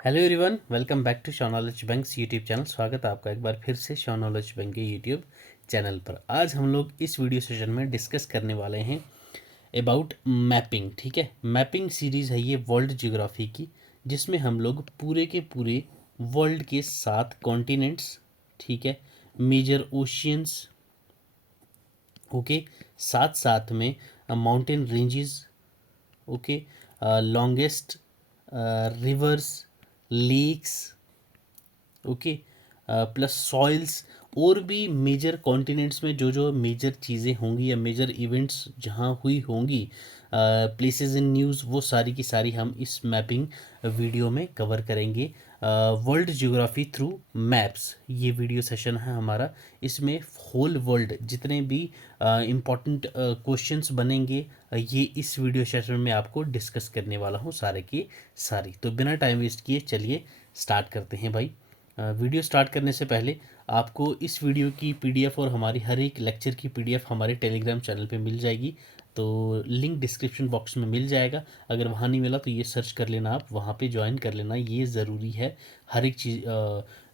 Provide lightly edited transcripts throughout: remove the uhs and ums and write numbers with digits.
Hello everyone, welcome back to sure knowledge banks YouTube channel. स्वागत है आपका एक बार फिर से श्योर नॉलेज बैंक के यूट्यूब चैनल पर। आज हम लोग इस वीडियो सेशन में डिस्कस करने वाले हैं अबाउट मैपिंग। ठीक है, मैपिंग सीरीज़ है ये वर्ल्ड ज्योग्राफी की, जिसमें हम लोग पूरे के पूरे वर्ल्ड के 7 कॉन्टिनेंट्स, ठीक है, मेजर ओशियंस, ओके, साथ साथ में mountain ranges, okay, longest rivers, lakes, okay, plus soils, और भी मेजर कॉन्टिनेंट्स में जो जो मेजर चीज़ें होंगी या मेजर इवेंट्स जहाँ हुई होंगी, प्लेसेस इन न्यूज़, वो सारी की सारी हम इस मैपिंग वीडियो में कवर करेंगे। वर्ल्ड ज्योग्राफी थ्रू मैप्स ये वीडियो सेशन है हमारा। इसमें होल वर्ल्ड जितने भी इम्पॉर्टेंट क्वेश्चंस बनेंगे, ये इस वीडियो सेशन में आपको डिस्कस करने वाला हूँ सारे की सारी। तो बिना टाइम वेस्ट किए चलिए स्टार्ट करते हैं भाई। वीडियो स्टार्ट करने से पहले आपको इस वीडियो की पीडीएफ और हमारी हर एक लेक्चर की पीडीएफ हमारे टेलीग्राम चैनल पे मिल जाएगी। तो लिंक डिस्क्रिप्शन बॉक्स में मिल जाएगा। अगर वहाँ नहीं मिला तो ये सर्च कर लेना, आप वहाँ पे ज्वाइन कर लेना, ये ज़रूरी है। हर एक चीज़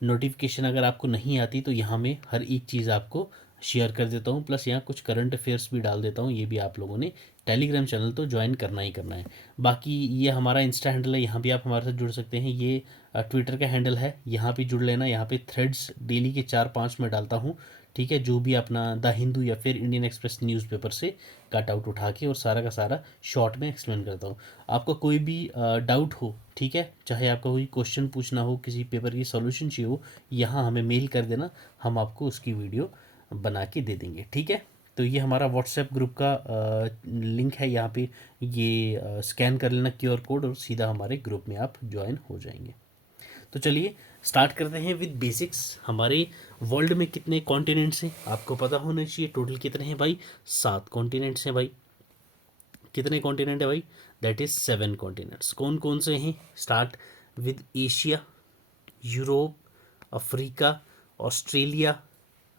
नोटिफिकेशन अगर आपको नहीं आती तो यहाँ में हर एक चीज़ आपको शेयर कर देता हूँ, प्लस यहाँ कुछ करंट अफेयर्स भी डाल देता हूँ। ये भी आप लोगों ने टेलीग्राम चैनल तो ज्वाइन करना ही करना है। बाकी ये हमारा इंस्टा हैंडल है, यहाँ भी आप हमारे साथ जुड़ सकते हैं। ये ट्विटर का हैंडल है, यहाँ पे जुड़ लेना। यहाँ पे थ्रेड्स डेली के 4-5 में डालता हूँ, ठीक है, जो भी अपना द हिंदू या फिर इंडियन एक्सप्रेस न्यूज़पेपर से कट आउट उठा के और सारा का सारा शॉर्ट में एक्सप्लेन करता हूँ। आपको कोई भी डाउट हो, ठीक है, चाहे आपका कोई क्वेश्चन पूछना हो, किसी पेपर की सॉल्यूशन चाहिए हो, यहाँ हमें मेल कर देना, हम आपको उसकी वीडियो बना के दे देंगे, ठीक है। तो ये हमारा व्हाट्सएप ग्रुप का लिंक है, यहाँ पे ये स्कैन कर लेना क्यूआर कोड और सीधा हमारे ग्रुप में आप ज्वाइन हो जाएंगे। तो चलिए स्टार्ट करते हैं विद बेसिक्स। हमारे वर्ल्ड में कितने कॉन्टिनेंट्स हैं आपको पता होना चाहिए। टोटल कितने हैं भाई? 7 कॉन्टिनेंट्स हैं भाई। कितने कॉन्टिनेंट है भाई? That is 7 continents. कौन कौन से हैं? Start with Asia, Europe, Africa, Australia,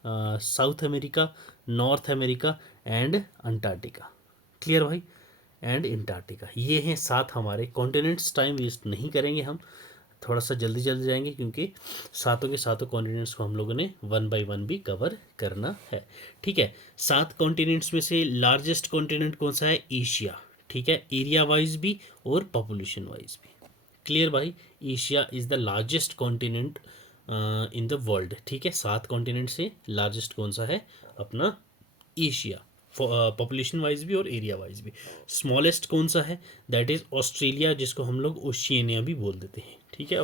south America, north America and Antarctica. Clear भाई? एंड अंटार्कटिका, ये हैं 7 हमारे कॉन्टिनेंट्स। टाइम वेस्ट नहीं करेंगे हम, थोड़ा सा जल्दी जल्दी जाएंगे क्योंकि सातों के सातों कॉन्टिनेंट्स को हम लोगों ने वन बाय वन भी कवर करना है, ठीक है। 7 कॉन्टिनेंट्स में से लार्जेस्ट कॉन्टिनेंट कौन सा है? एशिया, ठीक है, एरिया वाइज भी और पॉपुलेशन वाइज भी। क्लियर भाई? Asia is the largest continent in the world, ठीक है। 7 कॉन्टिनेंट से लार्जेस्ट कौन सा है? अपना एशिया, पॉपुलेशन वाइज भी और एरिया वाइज भी। स्मॉलेस्ट कौन सा है? दैट इज ऑस्ट्रेलिया, जिसको हम लोग ओशियनिया भी बोल देते हैं, ठीक है।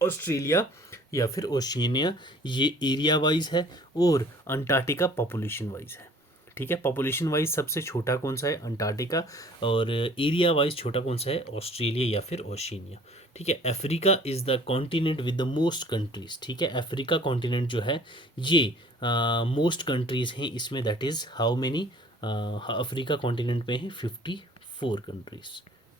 ऑस्ट्रेलिया या फिर ओशियनिया, ये एरिया वाइज है, और अंटार्कटिका पॉपुलेशन वाइज है, ठीक है। पॉपुलेशन वाइज सबसे छोटा कौन सा है? अंटार्कटिका। और एरिया वाइज छोटा कौन सा है? ऑस्ट्रेलिया या फिर ओशियनिया, ठीक है। Africa is the continent with the most countries, ठीक है। अफ्रीका कॉन्टिनेंट जो है ये मोस्ट कंट्रीज़ हैं इसमें, that is how many? Africa continent में है 54 कंट्रीज़,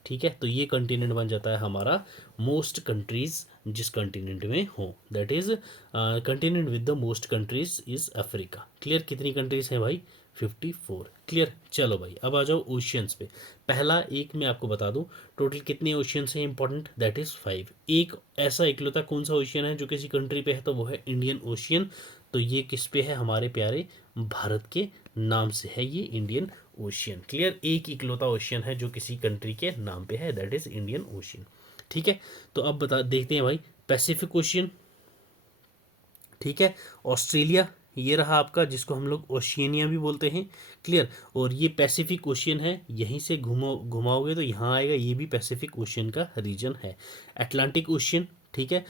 ठीक है। तो ये कॉन्टिनेंट बन जाता है हमारा मोस्ट कंट्रीज़ जिस कॉन्टिनेंट में हो, that is continent with the most countries is Africa. Clear? कितनी कंट्रीज़ हैं भाई? 54। क्लियर? चलो भाई अब आ जाओ ओशियंस पे। पहला एक मैं आपको बता दूं, टोटल कितने ओशियंस हैं इंपॉर्टेंट? That is 5। एक ऐसा इकलौता कौन सा ओशियन है जो किसी कंट्री पे है? तो वो है इंडियन ओशियन। तो ये किस पे है? हमारे प्यारे भारत के नाम से है ये इंडियन ओशियन। क्लियर? एक इकलौता ओशियन है जो किसी कंट्री के नाम पे है, दैट इज़ इंडियन ओशियन, ठीक है। तो अब बता देखते हैं भाई, पैसिफिक ओशियन, ठीक है। ऑस्ट्रेलिया ये रहा आपका, जिसको हम लोग ओशियनिया भी बोलते हैं। क्लियर? और ये पैसिफिक ओशियन है, यहीं से घुमाओगे तो यहाँ आएगा, ये भी पैसिफिक ओशियन का रीजन है। अटलांटिक ओशियन, ठीक है,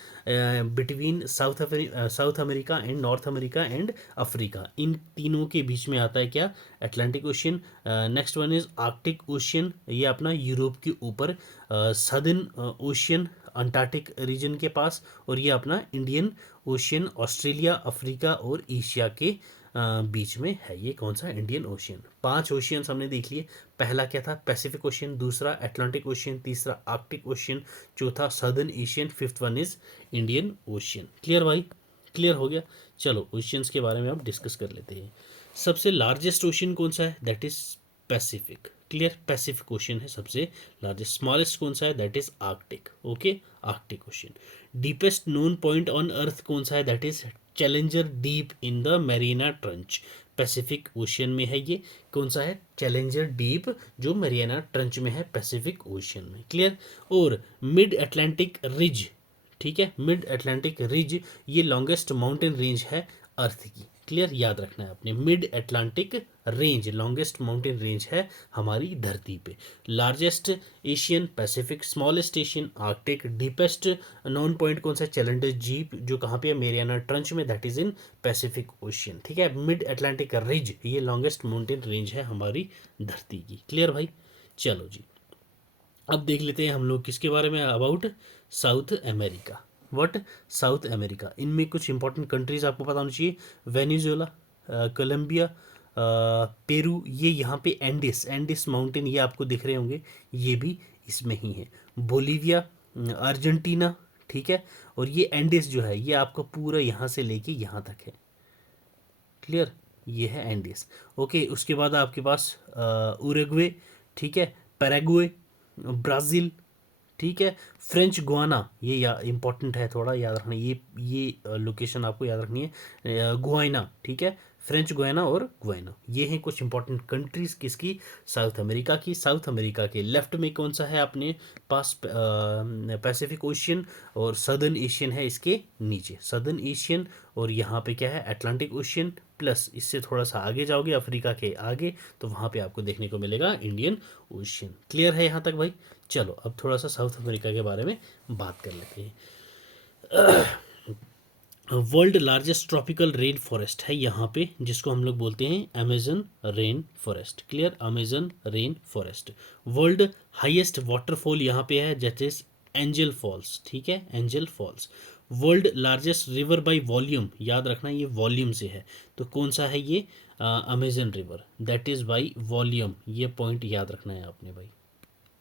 between South America and North America and Africa, इन तीनों के बीच में आता है क्या? Atlantic Ocean. Next one is Arctic Ocean, ये अपना यूरोप के ऊपर, सदर्न ओशियन अंटार्कटिक रीजन के पास, और ये अपना इंडियन ओशियन ऑस्ट्रेलिया, अफ्रीका और एशिया के बीच में है। ये कौन सा? Indian ocean. 5 ओशियंस हमने देख लिए। पहला क्या था? पैसिफिक ओशियन, दूसरा अटलांटिक ओशियन, तीसरा आर्कटिक ओशियन, चौथा southern Asian, fifth one is Indian ocean. Clear भाई? क्लियर हो गया? चलो ओशियंस के बारे में अब डिस्कस कर लेते हैं। सबसे लार्जेस्ट ओशियन कौन सा है? That is Pacific, clear, Pacific ocean है सबसे लार्जेस्ट। स्मॉलेस्ट कौन सा है, that is Arctic, okay, Arctic ocean. Deepest known point on earth कौन सा है, that is challenger deep in the Marina trench, Pacific ocean में है ये। कौन सा है, चैलेंजर डीप, जो मैरियाना ट्रंच में है पैसिफिक ओशियन में, क्लियर। और मिड अटलांटिक रिज, ठीक है, मिड अटलांटिक रिज ये लॉन्गेस्ट माउंटेन रेंज है अर्थ की, क्लियर, याद रखना है आपने। Mid Atlantic range longest mountain range है हमारी धरती पे। Largest Asian Pacific, smallest Asian Arctic, deepest non point कौन सा, चैलेंजर जीप, जो कहाँ पे है, मेरियाना ट्रंच में, that is in Pacific ocean, ठीक है। मिड अटलांटिक रिज ये लॉन्गेस्ट माउंटेन रेंज है हमारी धरती की, क्लियर भाई। चलो जी, अब देख लेते हैं हम लोग किसके बारे में, about south America. What, south America, इनमें कुछ इंपॉर्टेंट कंट्रीज आपको पता होना चाहिए। वेनेजुएला, कोलंबिया, पेरू, ये यहाँ पे एंडिस, एंडिस माउंटेन ये आपको दिख रहे होंगे, ये भी इसमें ही है। बोलीविया, अर्जेंटीना, ठीक है। और ये एंडिस जो है ये आपको पूरा यहाँ से लेके यहाँ तक है, क्लियर, ये है एंडिस, ओके। उसके बाद आपके पास उरुग्वे, ठीक है, पैराग्वे, ब्राज़ील, ठीक है, फ्रेंच गुआना, ये या इंपॉर्टेंट है, थोड़ा याद रखना, ये लोकेशन आपको याद रखनी है, गुआना, ठीक है, फ्रेंच गुआना और गुआना, ये हैं कुछ इंपॉर्टेंट कंट्रीज किसकी, साउथ अमेरिका की। साउथ अमेरिका के लेफ्ट में कौन सा है अपने पास, पैसिफिक ओशियन, और सदर्न एशियन है इसके नीचे, सदर्न एशियन, और यहाँ पे क्या है, अटलांटिक ओशियन, प्लस इससे थोड़ा सा आगे जाओगे अफ्रीका के आगे, तो वहाँ पे आपको देखने को मिलेगा इंडियन ओशियन, क्लियर है यहाँ तक भाई। चलो अब थोड़ा सा साउथ अमेरिका के बारे में बात कर लेते हैं। World largest tropical rain forest है यहाँ पे, जिसको हम लोग बोलते हैं Amazon rain forest, clear, Amazon rain forest. World highest waterfall यहाँ पे है, जैसे एंजल फॉल्स, ठीक है, Angel Falls. World largest river by volume, याद रखना ये वॉल्यूम से है, तो कौन सा है ये, Amazon river, that is by volume, ये पॉइंट याद रखना है आपने भाई,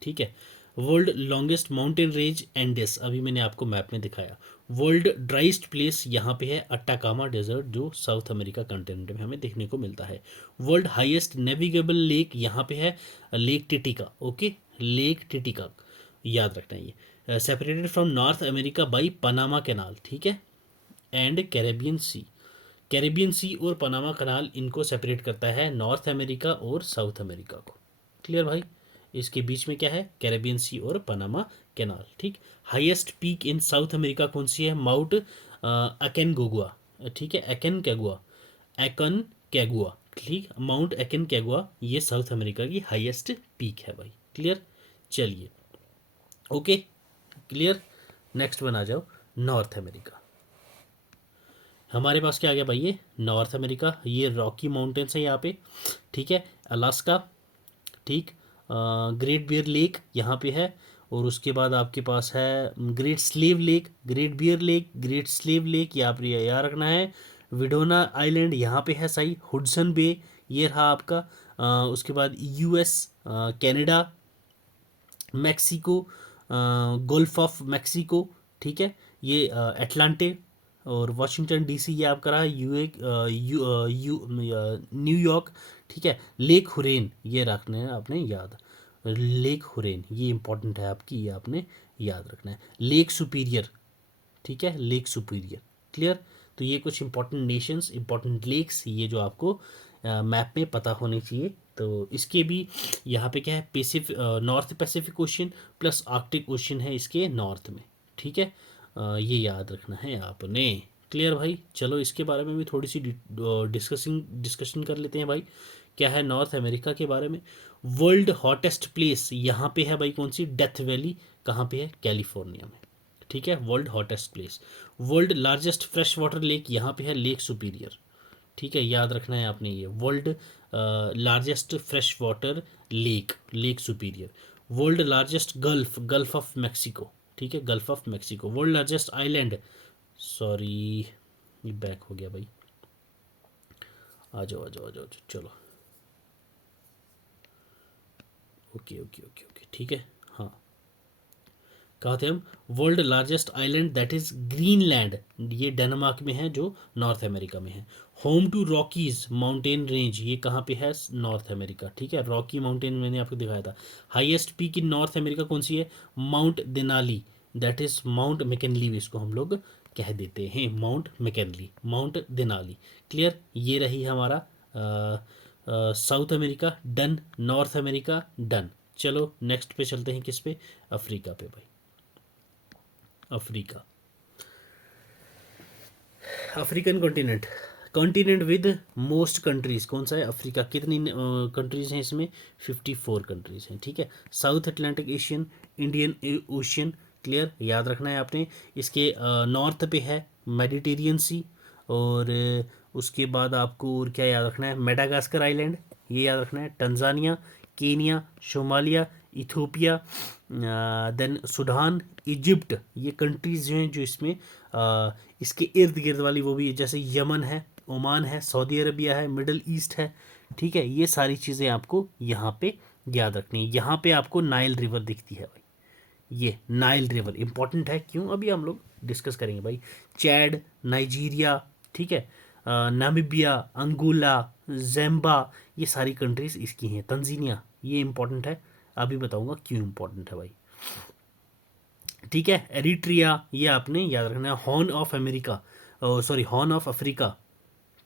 ठीक है। World longest mountain range Andes, अभी मैंने आपको मैप में दिखाया। वर्ल्ड ड्राइस्ट प्लेस यहाँ पे है अट्टाकामा डेजर्ट, जो साउथ अमेरिका कंटिनेंट में हमें देखने को मिलता है। वर्ल्ड हाईएस्ट नेविगेबल लेक यहाँ पे है लेक टिटिका, ओके, लेक टिटिका, याद रखना ये। Separated from North America by Panama canal, ठीक है, and Caribbean sea, Caribbean sea और पनामा कनाल इनको सेपरेट करता है नॉर्थ अमेरिका और साउथ अमेरिका को, क्लियर भाई। इसके बीच में क्या है, कैरेबियन सी और पनामा कैनाल, ठीक। हाईएस्ट पीक इन साउथ अमेरिका कौन सी है, माउंट अकेनगुआ, ठीक है, एकन कैगुआ, ठीक, माउंट एकन कैगुआ, ये साउथ अमेरिका की हाईएस्ट पीक है भाई, क्लियर। चलिए, ओके, क्लियर। नेक्स्ट बना जाओ नॉर्थ अमेरिका। हमारे पास क्या आ गया भाई, ये नॉर्थ अमेरिका, ये रॉकी माउंटेन्स है यहाँ पे, ठीक है, अलास्का, ठीक, ग्रेट बियर लेक यहाँ पे है, और उसके बाद आपके पास है Great Slave Lake, Great Bear Lake, Great Slave Lake, यहाँ पर याद रखना है। विडोना आइलैंड यहाँ पे है सही, हुडसन बे ये रहा आपका, उसके बाद US, Canada, Mexico, gulf of Mexico, ठीक है, ये अटलांटिक, और वाशिंगटन डीसी ये आपका रहा, न्यूयॉर्क, ठीक है। लेक हुरेन ये रखना है आपने याद, लेक हुरेन ये इंपॉर्टेंट है आपकी, ये आपने याद रखना है। लेक सुपीरियर, ठीक है, लेक सुपीरियर, क्लियर। तो ये कुछ इंपॉर्टेंट नेशंस, इंपॉर्टेंट लेक्स, ये जो आपको मैप में पता होने चाहिए। तो इसके भी यहाँ पे क्या है, Pacific, north Pacific ocean plus Arctic ocean है इसके नॉर्थ में, ठीक है, ये याद रखना है आपने, क्लियर भाई। चलो इसके बारे में भी थोड़ी सी डिस्कशन कर लेते हैं भाई, क्या है नॉर्थ अमेरिका के बारे में। वर्ल्ड हॉटेस्ट प्लेस यहाँ पे है भाई, कौन सी, डेथ वैली, कहाँ पे है, कैलिफोर्निया में, ठीक है, world hottest place. World largest fresh water lake यहाँ पे है लेक सुपीरियर, ठीक है, याद रखना है आपने ये, world largest fresh water lake, lake superior. World largest gulf, gulf of Mexico, ठीक है, gulf of Mexico. World largest island, sorry ये बैक हो गया भाई, आ जाओ आ जाओ आ जाओ, चलो, ओके ओके ओके ओके, ठीक है, हाँ, कहा थे हम, world largest island that is Greenland, ये डेनमार्क में है जो नॉर्थ अमेरिका में है। Home to Rockies mountain range, ये कहाँ पे है, नॉर्थ अमेरिका, ठीक है। रॉकी माउंटेन मैंने आपको दिखाया था। हाईएस्ट पीक इन नॉर्थ अमेरिका कौन सी है, mount Denali, that is mount McKinley भी इसको हम लोग कह देते हैं, mount McKinley, mount Denali. Clear, ये रही हमारा south America done, north America done. चलो नेक्स्ट पे चलते हैं, किस पे, अफ्रीका पे भाई। Africa, African continent, continent with most countries कौन सा है, अफ्रीका। कितनी कंट्रीज हैं इसमें, 54 कंट्रीज हैं, ठीक है। South Atlantic Asian, Indian ocean, clear, याद रखना है आपने। इसके नॉर्थ पे है मेडिटेरियन सी, और उसके बाद आपको और क्या याद रखना है, मेडागास्कर आइलैंड, ये याद रखना है। Tanzania, Kenya, Somalia, Ethiopia, then Sudan, Egypt, ये कंट्रीज जो हैं जो इसमें इसके इर्द गिर्द वाली वो भी है, जैसे यमन है, ओमान है, सऊदी अरबिया है, मिडल ईस्ट है, ठीक है। ये सारी चीज़ें आपको यहाँ पे याद रखनी है। यहाँ पे आपको नाइल रिवर दिखती है भाई, ये नाइल रिवर इंपॉर्टेंट है, क्यों, अभी हम लोग डिस्कस करेंगे भाई। चैड, नाइजीरिया, ठीक है, नामीबिया, अंगोला, ज़ैम्बा, ये सारी कंट्रीज इसकी हैं। तंजीनिया, ये इंपॉर्टेंट है, अभी बताऊंगा क्यों इंपॉर्टेंट है भाई, ठीक है। एरिट्रिया, ये आपने याद रखना है। Horn of America, sorry horn of Africa,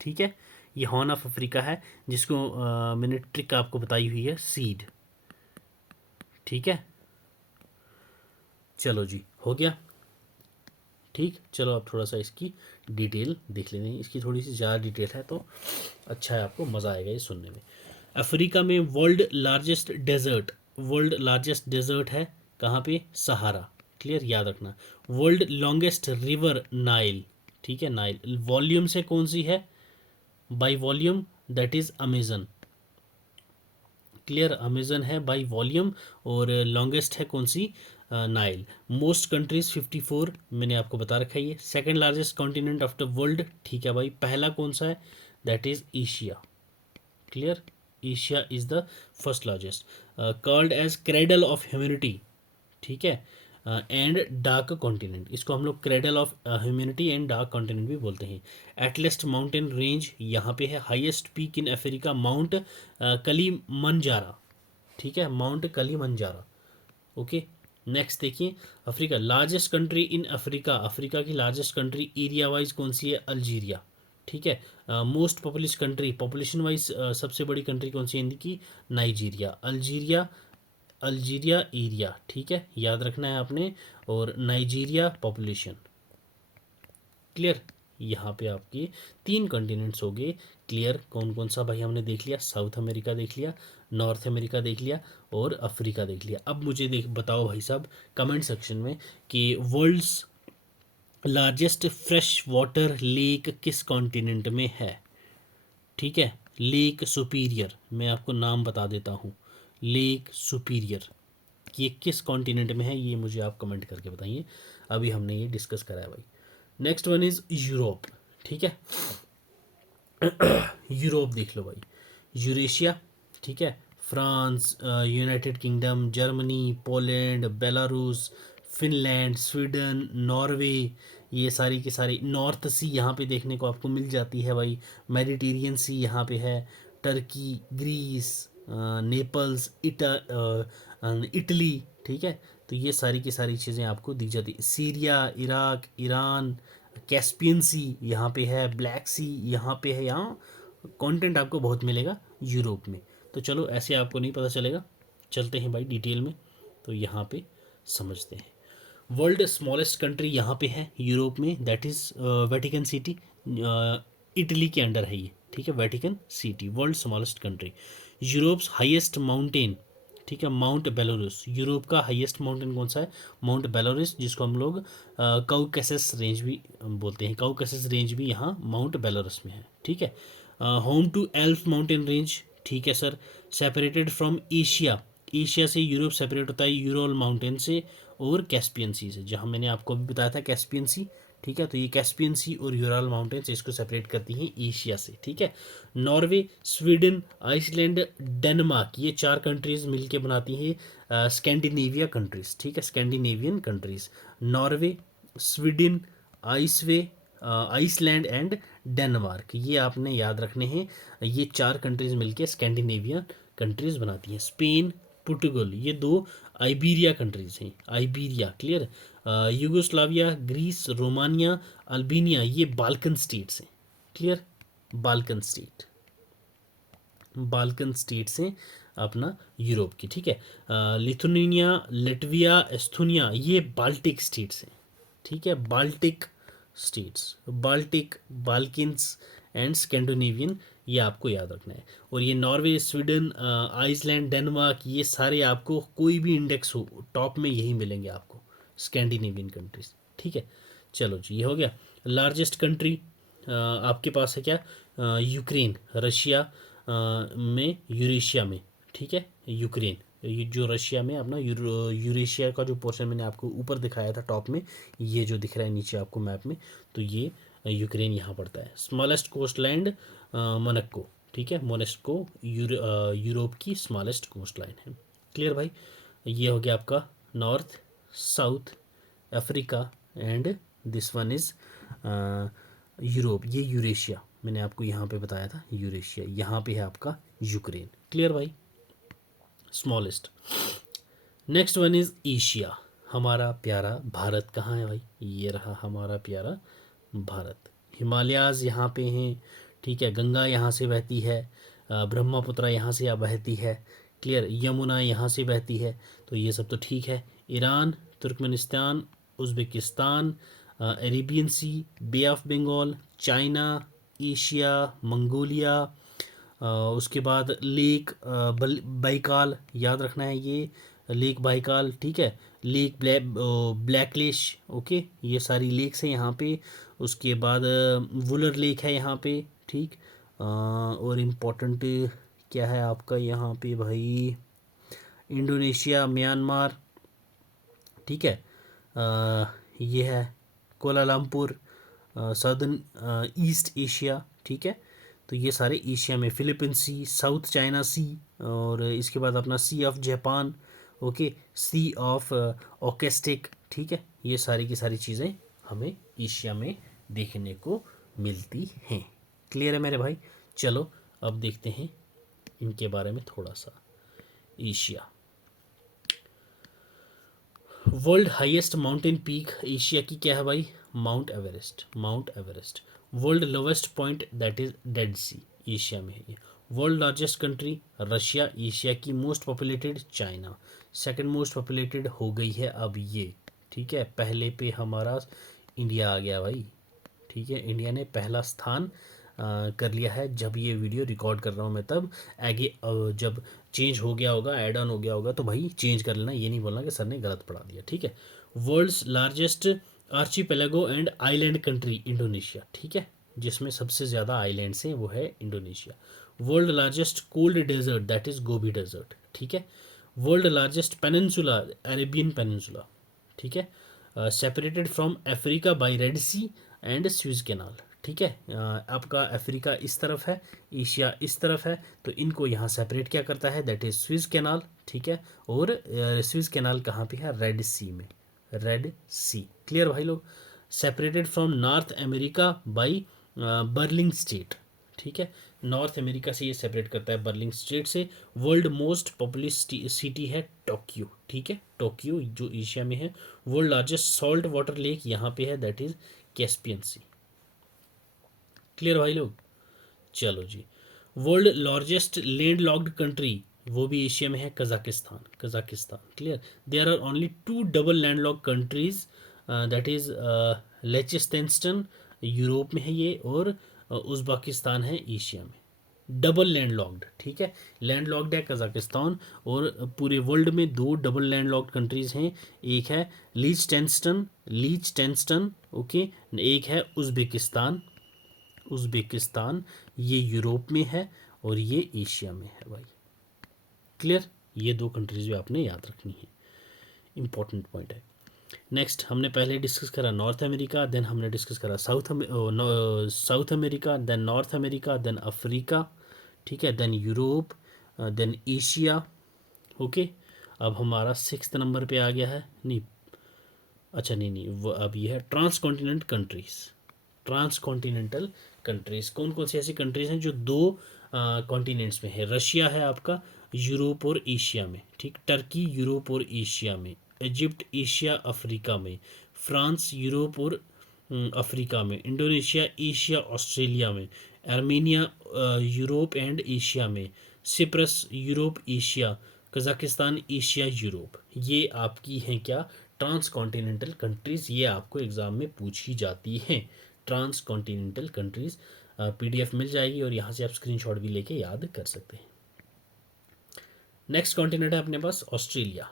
ठीक है, ये हॉर्न ऑफ अफ्रीका है, जिसको मैंने ट्रिक आपको बताई हुई है, सीड, ठीक है। चलो जी, हो गया, ठीक। चलो अब थोड़ा सा इसकी डिटेल देख लेते हैं, इसकी थोड़ी सी ज़्यादा डिटेल है तो अच्छा है, आपको मज़ा आएगा ये सुनने में। अफ्रीका में world largest desert, world largest desert है कहाँ पे, सहारा, क्लियर, याद रखना। वर्ल्ड लॉन्गेस्ट रिवर, नाइल, ठीक है, नाइल। वॉल्यूम से कौन सी है, by volume, that is Amazon, clear, Amazon है बाई वॉल्यूम, और लॉन्गेस्ट है कौन सी, नाइल। मोस्ट कंट्रीज 54, मैंने आपको बता रखा है ये। Second largest continent of the world, ठीक है भाई, पहला कौन सा है, that is Asia, clear, Asia is the first largest. Called as cradle of humanity, ठीक है, एंड डार्क कॉन्टिनेंट, इसको हम लोग cradle of humanity and dark continent भी बोलते हैं। एटलेस्ट माउंटेन रेंज यहाँ पे है। Highest peak in Africa, Mount Kilimanjaro, ठीक है, माउंट कलीमंजारा, ओके। नेक्स्ट देखिए, Africa, largest country in Africa, Africa की लार्जेस्ट कंट्री एरिया वाइज कौन सी है, अल्जीरिया, ठीक है। Most populous country, population wise सबसे बड़ी कंट्री कौन सी है इनकी, नाइजीरिया, अल्जीरिया, अल्जीरिया एरिया, ठीक है, याद रखना है आपने, और नाइजीरिया पॉपुलेशन, क्लियर। यहाँ पे आपके 3 कॉन्टिनेंट्स हो गए क्लियर। कौन कौन सा भाई हमने देख लिया, साउथ अमेरिका देख लिया, नॉर्थ अमेरिका देख लिया, और अफ्रीका देख लिया। अब मुझे देख बताओ भाई साहब कमेंट सेक्शन में कि world's largest fresh water lake किस कॉन्टिनेंट में है, ठीक है। लेक सुपीरियर, मैं आपको नाम बता देता हूँ, लेक सुपीरियर, ये किस कॉन्टिनेंट में है, ये मुझे आप कमेंट करके बताइए, अभी हमने ये डिस्कस करा है भाई। नेक्स्ट वन इज़ यूरोप, ठीक है। यूरोप देख लो भाई, यूरेशिया, ठीक है, France, United kingdom, Germany, Poland, Belarus, Finland, Sweden, Norway, ये सारी की सारी। नॉर्थ सी यहाँ पे देखने को आपको मिल जाती है भाई, मेडिटेरियन सी यहाँ पे है, टर्की, ग्रीस, नेपल्स, इटली, ठीक है। तो ये सारी की सारी चीज़ें आपको दी जाती है। सीरिया, इराक, ईरान, कैस्पियन सी यहाँ पे है, ब्लैक सी यहाँ पे है, यहाँ कंटेंट आपको बहुत मिलेगा यूरोप में। तो चलो ऐसे आपको नहीं पता चलेगा, चलते हैं भाई डिटेल में, तो यहाँ पे समझते हैं। वर्ल्ड स्मॉलेस्ट कंट्री यहाँ पे है यूरोप में, that is Vatican city, Italy के अंडर है ये, ठीक है, Vatican city, world smallest country. Europe's highest mountain, ठीक है, माउंट बेलोरस, यूरोप का हाईएस्ट माउंटेन कौन सा है, माउंट बेलोरस, जिसको हम लोग काउकेसस रेंज भी बोलते हैं, काउकेसस रेंज भी यहाँ माउंट बेलोरस में है, ठीक है। Home to Alps mountain range, ठीक है sir. Separated from Asia, Asia से यूरोप सेपरेट होता है यूरोल माउंटेन से और कैस्पियन सी से, जहाँ मैंने आपको अभी बताया था कैस्पियन सी, ठीक है। तो ये कैस्पियन सी और यूराल माउंटेन्स इसको सेपरेट करती हैं एशिया से, ठीक है। नॉर्वे, स्वीडन, आइसलैंड, डेनमार्क, ये 4 कंट्रीज मिलके बनाती हैं स्कैंडिनेविया कंट्रीज, ठीक है, स्कैंडिनेवियन कंट्रीज। नॉर्वे, स्वीडन, आइसवे, आइसलैंड एंड डेनमार्क, ये आपने याद रखने हैं। ये 4 कंट्रीज मिलके स्कैंडिनेवियन कंट्रीज बनाती हैं। स्पेन, पुर्तगाल, ये 2 आइबेरिया कंट्रीज हैं। Iberia, clear. Yugoslavia, Greece, Romania, Albania, ये बाल्कन स्टेट्स हैं। Clear, Balkan state, Balkan states हैं अपना यूरोप की, ठीक है। लिथुआनिया, लटविया, एस्थोनिया, ये बाल्टिक स्टेट्स हैं, ठीक है। Baltic states, Baltic, Balkans and Scandinavian, ये आपको याद रखना है। और ये नॉर्वे, स्वीडन, आइसलैंड, डेनमार्क, ये सारे आपको कोई भी इंडेक्स हो टॉप में यही मिलेंगे आपको, स्कैंडिनेवियन कंट्रीज, ठीक है। चलो जी, ये हो गया। लार्जेस्ट कंट्री आपके पास है क्या, यूक्रेन, रशिया में, यूरेशिया में, ठीक है। यूक्रेन, ये जो रशिया में अपना यूरेशिया का जो पोर्शन मैंने आपको ऊपर दिखाया था टॉप में, ये जो दिख रहा है नीचे आपको मैप में, तो ये यूक्रेन यहाँ पड़ता है। स्मॉलेस्ट कोस्ट लैंड मोनाको, ठीक है। मोनाको यूरोप की स्मॉलेस्ट कोस्ट लाइन है। क्लियर भाई, ये हो गया आपका north, south Africa and this one is Europe, ये यूरेशिया मैंने आपको यहाँ पे बताया था, यूरेशिया यहाँ पे है आपका यूक्रेन। क्लियर भाई, smallest. Next one is Asia, हमारा प्यारा भारत कहाँ है भाई, ये रहा हमारा प्यारा भारत। हिमालयाज़ यहाँ पे हैं, ठीक है। गंगा यहाँ से बहती है, ब्रह्मपुत्र यहाँ से बहती है, क्लियर। यमुना यहाँ से बहती है, तो ये सब तो ठीक है। Iran, Turkmenistan, Uzbekistan, Arabian Sea, Bay of Bengal, China, Asia, Mongolia, उसके बाद लेक बाइकाल, याद रखना है ये, लेक बाइकाल, ठीक है। लेक ब्लैकलिश, ओके, ये सारी लेक्स हैं यहाँ पे। उसके बाद वुलर लेक है यहाँ पे, ठीक। और इम्पोर्टेंट क्या है आपका यहाँ पे भाई, इंडोनेशिया, म्यांमार, ठीक है। ये है कोलालमपुर, सदर्न ईस्ट एशिया, ठीक है। तो ये सारे एशिया में, Philippine Sea, South China Sea, और इसके बाद अपना Sea of Japan, okay, Sea of Okhotsk, ठीक है। ये सारी की सारी चीज़ें हमें एशिया में देखने को मिलती हैं। क्लियर है मेरे भाई। चलो अब देखते हैं इनके बारे में थोड़ा सा। Asia, world highest mountain peak Asia की क्या है भाई, Mount Everest, Mount Everest. World lowest point that is Dead Sea, Asia में है ये। World largest country Russia, Asia की most populated China, second most populated हो गई है अब ये, ठीक है। पहले पे हमारा इंडिया आ गया भाई, ठीक है। इंडिया ने पहला स्थान कर लिया है। जब ये वीडियो रिकॉर्ड कर रहा हूँ मैं तब आगे जब चेंज हो गया होगा, ऐड ऑन हो गया होगा, तो भाई चेंज कर लेना, ये नहीं बोलना कि सर ने गलत पढ़ा दिया, ठीक है। World's largest archipelago and island country Indonesia, ठीक है, जिसमें सबसे ज़्यादा आइलैंड्स हैं वो है Indonesia. World largest cold desert that is Gobi desert, ठीक है। World largest peninsula, Arabian peninsula, ठीक है, separated from Africa by Red Sea and Suez Canal, ठीक है। आपका अफ्रीका इस तरफ है, एशिया इस तरफ है, तो इनको यहाँ सेपरेट क्या करता है, दैट इज स्विज कैनाल, ठीक है। और स्विज कैनाल कहाँ पे है, रेड सी में, रेड सी। क्लियर भाई लोग। Separated from North America by Bering Strait, ठीक है। नॉर्थ अमेरिका से ये सेपरेट करता है बर्लिंग स्टेट से। वर्ल्ड मोस्ट पॉपुलस सिटी है टोक्यो, ठीक है, टोक्यो जो एशिया में है। World largest salt water lake यहाँ पे है, that is Caspian Sea. Clear भाई लोग। चलो जी, world largest landlocked country वो भी एशिया में है, Kazakhstan, Kazakhstan. Clear. There are only 2 double landlocked countries, that is Liechtenstein, Europe में है ये, और उज़्बेकिस्तान है एशिया में। डबल लैंड लॉक्ड, ठीक है। लैंड लॉक्ड है कजाकिस्तान, और पूरे वर्ल्ड में 2 डबल लैंड लॉक्ड कंट्रीज हैं। एक है लीचटेंस्टन, लीचटेंस्टन, ओके। एक है उज़्बेकिस्तान, उज़्बेकिस्तान, ये यूरोप में है और ये एशिया में है भाई। क्लियर। ये 2 कंट्रीज भी आपने याद रखनी है, इंपॉर्टेंट पॉइंट है। नेक्स्ट हमने पहले डिस्कस करा नॉर्थ अमेरिका, देन हमने डिस्कस करा South America, then North America, then Africa, ठीक है, then Europe, then Asia, okay. अब हमारा 6th नंबर पे आ गया है, नहीं, अच्छा नहीं नहीं, वो अब ये है transcontinent countries, transcontinental countries कौन कौन सी ऐसी कंट्रीज हैं जो दो कॉन्टिनेंट्स में है? रशिया है आपका यूरोप और एशिया में, ठीक, टर्की यूरोप और एशिया में, इजिप्ट एशिया अफ्रीका में, फ्रांस यूरोप और अफ्रीका में, इंडोनेशिया एशिया ऑस्ट्रेलिया में, आर्मेनिया यूरोप एंड एशिया में, Cyprus Europe Asia, Kazakhstan Asia Europe. ये आपकी हैं क्या? Transcontinental countries. ये आपको एग्ज़ाम में पूछी जाती हैं, ट्रांस कॉन्टिनेंटल कंट्रीज़। PDF मिल जाएगी और यहाँ से आप स्क्रीनशॉट भी लेके याद कर सकते हैं। नेक्स्ट कॉन्टिनेंट है अपने पास ऑस्ट्रेलिया।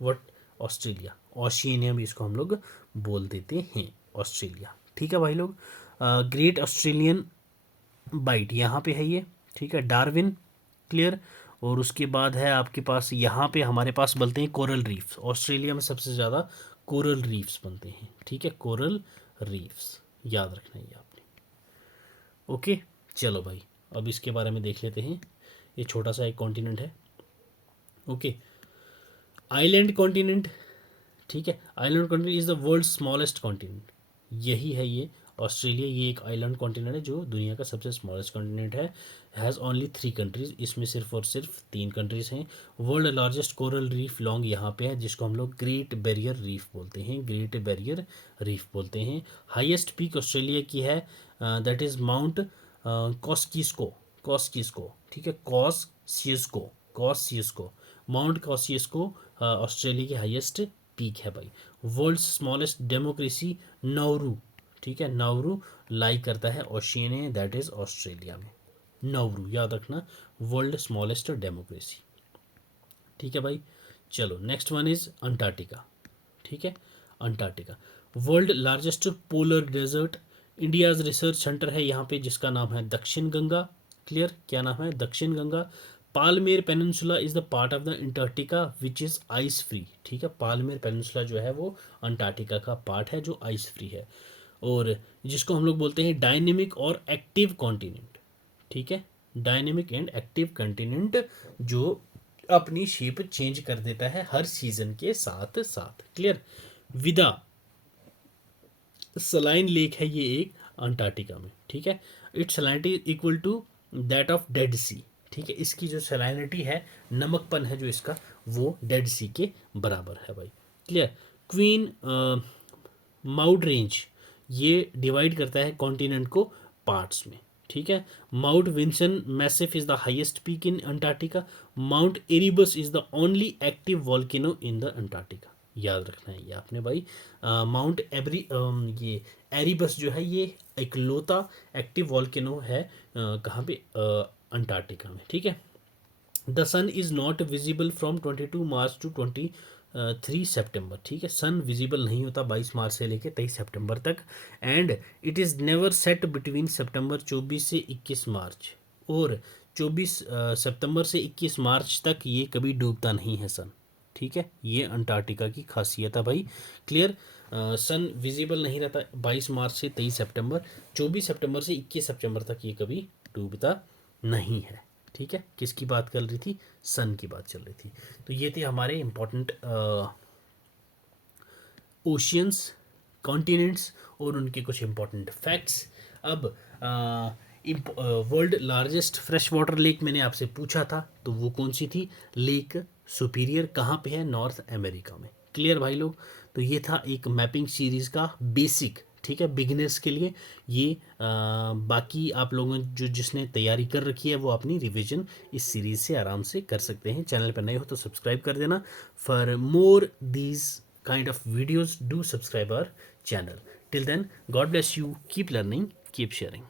वट ऑस्ट्रेलिया, ओशियनिया भी इसको हम लोग बोल देते हैं, ऑस्ट्रेलिया। ठीक है भाई लोग, ग्रेट ऑस्ट्रेलियन बाइट यहाँ पे है ये, ठीक है, डार्विन, क्लियर। और उसके बाद है आपके पास यहाँ पे हमारे पास बनते हैं कोरल रीफ्स। ऑस्ट्रेलिया में सबसे ज़्यादा कोरल रीफ्स बनते हैं, ठीक है, कोरल रीफ्स, याद रखना है आपने। ओके, चलो भाई अब इसके बारे में देख लेते हैं। ये छोटा सा एक कॉन्टिनेंट है, ओके, आइलैंड कॉन्टिनेंट, ठीक है। Island continent is the world smallest continent, यही है ये ऑस्ट्रेलिया। ये एक आइलैंड कॉन्टिनेंट है जो दुनिया का सबसे स्मॉलेस्ट कॉन्टिनेंट है। हैज़ ओनली 3 कंट्रीज, इसमें सिर्फ और सिर्फ 3 कंट्रीज हैं। World largest coral reef long यहाँ पे है, जिसको हम लोग ग्रेट बैरियर रीफ बोलते हैं, ग्रेट बैरियर रीफ बोलते हैं। हाईएस्ट पीक ऑस्ट्रेलिया की है, दैट इज़ माउंट कॉस्किस्को, कॉस्किस्को, ठीक है, कॉस्सिस्को, कॉस्सिस्को, माउंट कॉस्सिस्को ऑस्ट्रेलिया की हाईएस्ट पीक है भाई। वर्ल्ड स्मॉलेस्ट डेमोक्रेसी नाउरू, ठीक है, नाउरू लाई करता है ओशियनिया, दैट इज ऑस्ट्रेलिया में। नाउरू याद रखना, वर्ल्ड स्मॉलेस्ट डेमोक्रेसी, ठीक है भाई। चलो नेक्स्ट वन इज अंटार्कटिका, ठीक है, Antarctica world largest polar desert. India's research centre है यहाँ पे जिसका नाम है दक्षिण गंगा, क्लियर, क्या नाम है? Dakshin Ganga. Palmer peninsula is the part of the Antarctica which is ice free, ठीक है, पालमेर पेनिनसुला जो है वो अंटार्कटिका का पार्ट है जो आइस फ्री है, और जिसको हम लोग बोलते हैं डायनेमिक और एक्टिव कॉन्टिनेंट, ठीक है, डायनेमिक एंड एक्टिव कॉन्टिनेंट, जो अपनी शेप चेंज कर देता है हर सीजन के साथ साथ, क्लियर। विदा सलाइन लेक है ये एक अंटार्कटिका में, ठीक है, its salinity equal to that of Dead Sea, ठीक है, इसकी जो सलाइनिटी है, नमकपन है जो इसका, वो डेड सी के बराबर है भाई, क्लियर। क्वीन माउड रेंज ये डिवाइड करता है कॉन्टिनेंट को पार्ट्स में, ठीक है। Mount Vinson Massif is the highest peak in Antarctica. Mount Erebus is the only active volcano in the Antarctica, याद रखना है ये आपने भाई। माउंट ये एरिबस जो है ये इकलौता एक्टिव वॉल्केनो है कहाँ पे? अंटार्कटिका में, ठीक है। The sun is not visible from 22 March to 23 September, ठीक है, सन विजिबल नहीं होता 22 मार्च से लेकर 23 सितंबर तक। And it is never set between सितंबर 24 से 21 मार्च, और 24 सितंबर से 21 मार्च तक ये कभी डूबता नहीं है सन, ठीक है, ये अंटार्कटिका की खासियत है भाई, क्लियर। सन विजिबल नहीं रहता 22 मार्च से 23 सितंबर, 24 सितंबर से 21 सितंबर तक ये कभी डूबता नहीं है, ठीक है। किसकी बात कर रही थी? सन की बात चल रही थी। तो ये थे हमारे इम्पोर्टेंट ओशियंस, कॉन्टिनेंट्स और उनके कुछ इम्पोर्टेंट फैक्ट्स। अब world largest fresh water lake मैंने आपसे पूछा था, तो वो कौन सी थी? लेक सुपीरियर, कहाँ पे है? नॉर्थ अमेरिका में, क्लियर भाई लोग। तो ये था एक मैपिंग सीरीज़ का बेसिक, ठीक है, बिगिनर्स के लिए ये। बाकी आप लोगों जो जिसने तैयारी कर रखी है वो अपनी रिवीजन इस सीरीज़ से आराम से कर सकते हैं। चैनल पर नए हो तो सब्सक्राइब कर देना। For more these kind of videos, do subscribe our channel. Till then, God bless you, keep learning, keep sharing.